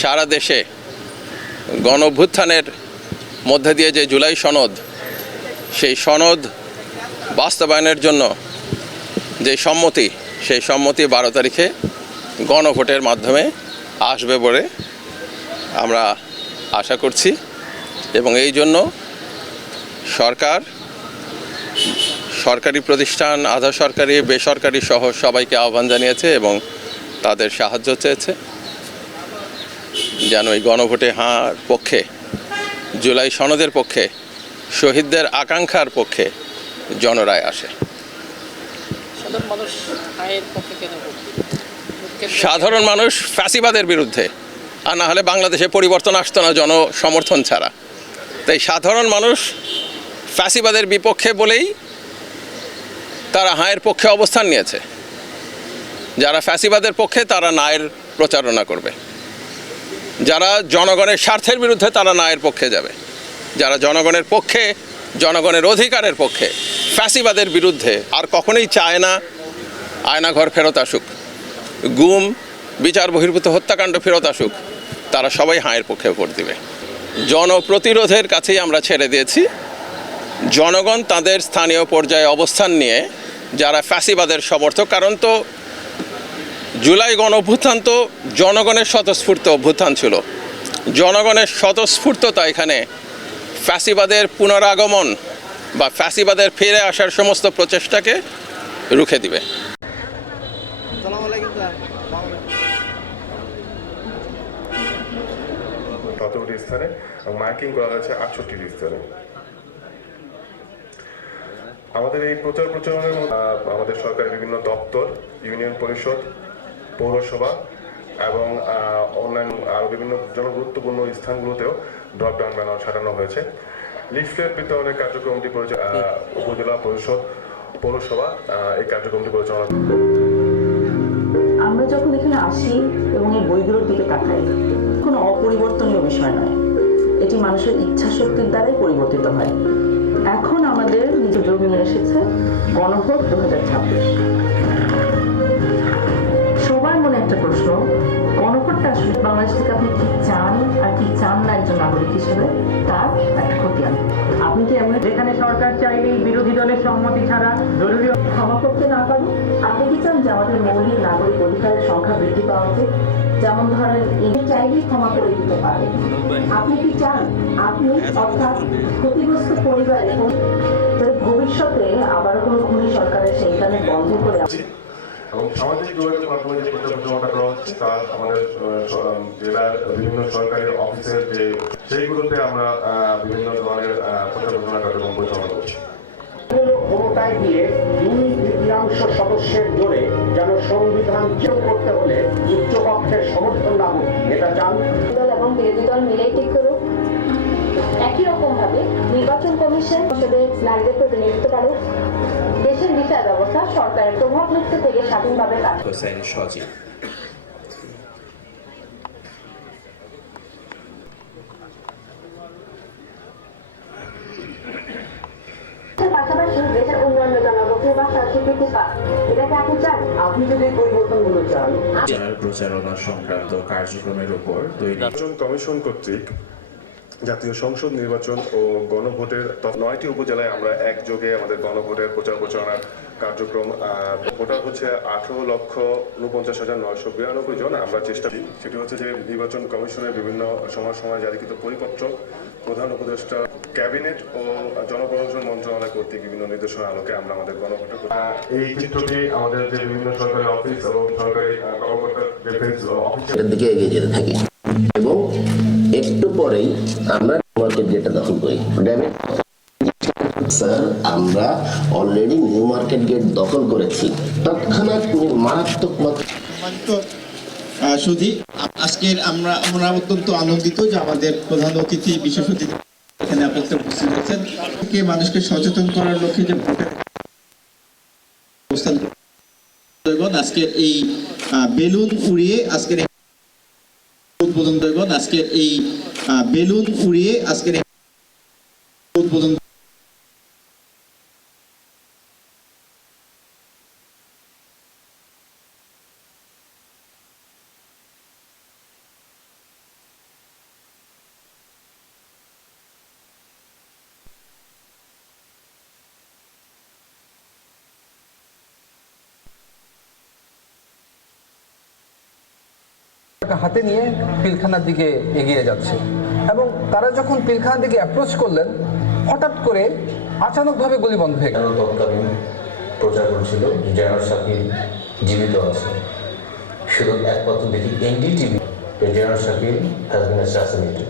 সারা দেশে গণঅভ্যুত্থানের মধ্যে দিয়ে যে জুলাই সনদ, সেই সনদ বাস্তবায়নের জন্য যে সম্মতি, সেই সম্মতি 12 তারিখে গণভোটের মাধ্যমে আসবে বলে আমরা আশা করছি। এবং এই জন্য সরকার, সরকারি প্রতিষ্ঠান, আধা সরকারি, বেসরকারি সহ সবাইকে আহ্বান জানিয়েছে এবং তাদের সাহায্য চেয়েছে যেন এই গণভোটে হার পক্ষে, জুলাই সনদের পক্ষে, শহীদদের আকাঙ্ক্ষার পক্ষে জনরায় আসে। সাধারণ মানুষ ফ্যাসিবাদের বিরুদ্ধে, আর না হলে বাংলাদেশে পরিবর্তন আসতো না জনসমর্থন ছাড়া। তাই সাধারণ মানুষ ফ্যাসিবাদের বিপক্ষে বলেই তারা হায়ের পক্ষে অবস্থান নিয়েছে। যারা ফ্যাসিবাদের পক্ষে তারা নায়ের প্রচারণা করবে, যারা জনগণের স্বার্থের বিরুদ্ধে তারা নায়ের পক্ষে যাবে, যারা জনগণের পক্ষে, জনগণের অধিকারের পক্ষে, ফ্যাসিবাদের বিরুদ্ধে আর কখনোই চায় না আয়নাঘর ফেরত আসুক, গুম, বিচার বহির্ভূত হত্যাকাণ্ড ফেরত আসুক, তারা সবাই হায়ের পক্ষে ভোট দিবে। জনপ্রতিরোধের কাছেই আমরা ছেড়ে দিয়েছি। জনগণ তাদের স্থানীয় পর্যায়ে অবস্থান নিয়ে যারা ফ্যাসিবাদের সমর্থক, কারণ তো জুলাই গণ অভ্যুত্থান তো জনগণের স্বতঃস্ফূর্ত অভ্যুত্থান ছিল। জনগণের স্বতঃস্ফূর্ততা এখানে ফ্যাসিবাদের পুনরাগমন বা ফ্যাসিবাদের ফিরে আসার সমস্ত প্রচেষ্টাকে রুখে দিবে। স্থানে মার্কিং করা হয়েছে 68টি স্থানে। আমাদের এই প্রচারণার মধ্যে আমাদের সরকারের বিভিন্ন দপ্তর, ইউনিয়ন পরিষদ, পৌরসভা এবং অন্যান্য আরো বিভিন্ন জনগুরুত্বপূর্ণ স্থানগুলোতেও ড্রপ ডাউন ব্যানার সাজানো হয়েছে। লিফলেট বিতরণের কার্যক্রমটি উপজেলা পরিষদ, পৌরসভা এই কার্যক্রমটি পরিচালনা। আমরা যখন এখানে আসি এবং এই বইগুলোর দিকে তাকাই, কোনো অপরিবর্তনীয় বিষয় নয়, এটি মানুষের ইচ্ছা শক্তির দ্বারাই পরিবর্তিত হয়। এখন আমাদের নিজের যোগ নিয়ে এসেছে গণভোট 2026। সবার মনে একটা প্রশ্ন, গণভোটটা আসলে বাংলাদেশ থেকে আপনি কি চান আর কি চান না একজন নাগরিক হিসেবে, তার একটা ক্ষতি আনে। আপনি কি এমন যেখানে সরকার চাইলেই বিরোধী দলের সম্মতি ছাড়া জরুরি ক্ষমা করতে না পারি? আপনি কি চান যে আমাদের মৌলিক নাগরিক অধিকারের সংখ্যা বৃদ্ধি পাওয়া উচিত? যেমন ধরেন ইনি চাইলেই ক্ষমা করে দিতে পারে। আপনি কি চান আপনি অর্থাৎ ক্ষতিগ্রস্ত পরিবার এবং ভবিষ্যতে আবার কোনো খুনি সরকারের সেইখানে বন্ধ করে এবং সামাজিক যোগাযোগের মাধ্যমে যে প্রচারণাটা করা হচ্ছে তা আমাদের জেলার বিভিন্ন সরকারি অফিসের যে সেইগুলোতে আমরা বিভিন্ন ধরনের প্রচারণা কার্যক্রম পরিচালনা করছি। ক্ষমতায় দিয়ে 2/3 সদস্যের জোরে যেন সংবিধান চেঞ্জ করতে হলে উচ্চপক্ষের সমর্থন না হোক, এটা চান দল এবং বিরোধী দল মিলেই ঠিক করুক। একই রকম ভাবে নির্বাচন কমিশন নারীদের প্রতিনিধিত্ব করুক। দেশের বিচার ব্যবস্থা সরকারের প্রভাব মুক্ত থেকে স্বাধীনভাবে কাজ করছে। পাশাপাশি দেশের উন্নয়নের জন্য বছর ভাষা স্বীকৃতি পাক। এটাকে আপনি চান? আপনি যদি পরিবর্তনগুলো চান, প্রচারণা সংক্রান্ত কার্যক্রমের উপর নির্বাচন কমিশন কর্তৃক জাতীয় সংসদ নির্বাচন ও গণভোটের 9টি উপজেলায় আমরা একযোগে আমাদের গণভোটের প্রচারণার কার্যক্রম, ভোটার হচ্ছে 18,49,992 জন। আমরা চেষ্টা করি সেটি হচ্ছে যে নির্বাচন কমিশনের বিভিন্ন সময় জারিকৃত পরিপত্র, প্রধান উপদেষ্টা, ক্যাবিনেট ও জনপ্রশাসন মন্ত্রণালয় কর্তৃক বিভিন্ন নির্দেশনার আলোকে আমরা আমাদের গণভোটের এই চিত্রটি আমাদের যে বিভিন্ন সরকারি অফিস এবং সরকারি কর্মকর্তার অফিসের দিকে এগিয়ে যেতে থাকি এবং একটু পরেই আমরা মার্কেট গেটটা দখল করি। স্যার, আমরা অলরেডি নিউ মার্কেট গেট দখল করেছি। তৎক্ষণাৎ মারাত্মক সুধী, আজকের আমরা অত্যন্ত আনন্দিত যে আমাদের প্রধান অতিথি, বিশেষ অতিথি এখানে আপনাদের উপস্থিত হয়েছেন। মানুষকে সচেতন করার লক্ষ্যে যে ভোটের অবস্থান আজকের এই বেলুন উড়িয়ে আজকের উদ্বোধন করবেন। আজকের এই বেলুন উড়িয়ে আজকের উদ্বোধন হাতে নিয়ে পিলখানার দিকে এগিয়ে যাচ্ছে এবং তারা যখন পিলখানার দিকে অ্যাপ্রোচ করলেন হঠাৎ করে আচানকভাবে গুলি বন্ধ হয়ে গেল। তৎকালীন প্রচার করছিল জেনারেল শাকিল জীবিত আছে, শুধু একমাত্র দেখি NDTV general Shakil has been assassinated.